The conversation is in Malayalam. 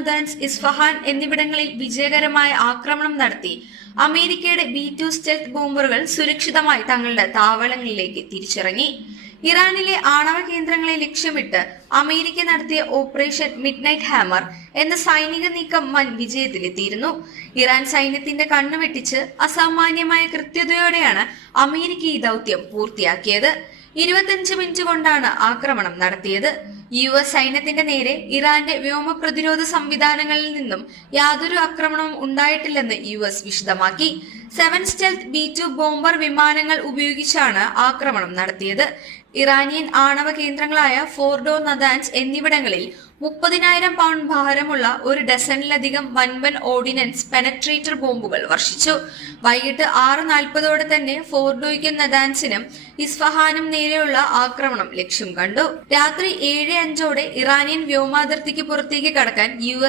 നദാൻസ്, ഇസ്ഫഹാൻ എന്നിവിടങ്ങളിൽ വിജയകരമായ ആക്രമണം നടത്തി അമേരിക്കയുടെ B-2 സ്റ്റെൽത്ത് ബോംബറുകൾ സുരക്ഷിതമായി തങ്ങളുടെ താവളങ്ങളിലേക്ക് തിരിച്ചിറങ്ങി. ഇറാനിലെ ആണവ കേന്ദ്രങ്ങളെ ലക്ഷ്യമിട്ട് അമേരിക്ക നടത്തിയ ഓപ്പറേഷൻ മിഡ്നൈറ്റ് ഹാമർ എന്ന സൈനിക നീക്കം വൻ വിജയത്തിലെത്തിയിരുന്നു. ഇറാൻ സൈന്യത്തിന്റെ കണ്ണുവെട്ടിച്ച് അസാമാന്യമായ കൃത്യതയോടെയാണ് അമേരിക്ക ഈ ദൗത്യം പൂർത്തിയാക്കിയത്. 25 മിനിറ്റ് കൊണ്ടാണ് ആക്രമണം നടത്തിയത്. US സൈന്യത്തിന്റെ നേരെ ഇറാന്റെ വ്യോമ പ്രതിരോധ സംവിധാനങ്ങളിൽ നിന്നും യാതൊരു ആക്രമണവും ഉണ്ടായിട്ടില്ലെന്ന് US വിശദമാക്കി. 7 സ്റ്റെൽത്ത് B-2 ബോംബർ വിമാനങ്ങൾ ഉപയോഗിച്ചാണ് ആക്രമണം നടത്തിയത്. ഇറാനിയൻ ആണവ കേന്ദ്രങ്ങളായ ഫോർഡോ, നദാൻസ് എന്നിവിടങ്ങളിൽ 30,000 പൗണ്ട് ഭാരമുള്ള ഒരു ഡസനിലധികം വൻപൻ ഓർഡിനൻസ് പെനട്രേറ്റർ ബോംബുകൾ വർഷിച്ചു. വൈകിട്ട് 6:40 തന്നെ ഫോർഡോയ്ക്കും നദാൻസിനും ഇസ്ഫഹാനും നേരെയുള്ള ആക്രമണം ലക്ഷ്യം കണ്ടു. രാത്രി 7:05 ഇറാനിയൻ വ്യോമാതിർത്തിക്ക് പുറത്തേക്ക് കടക്കാൻ US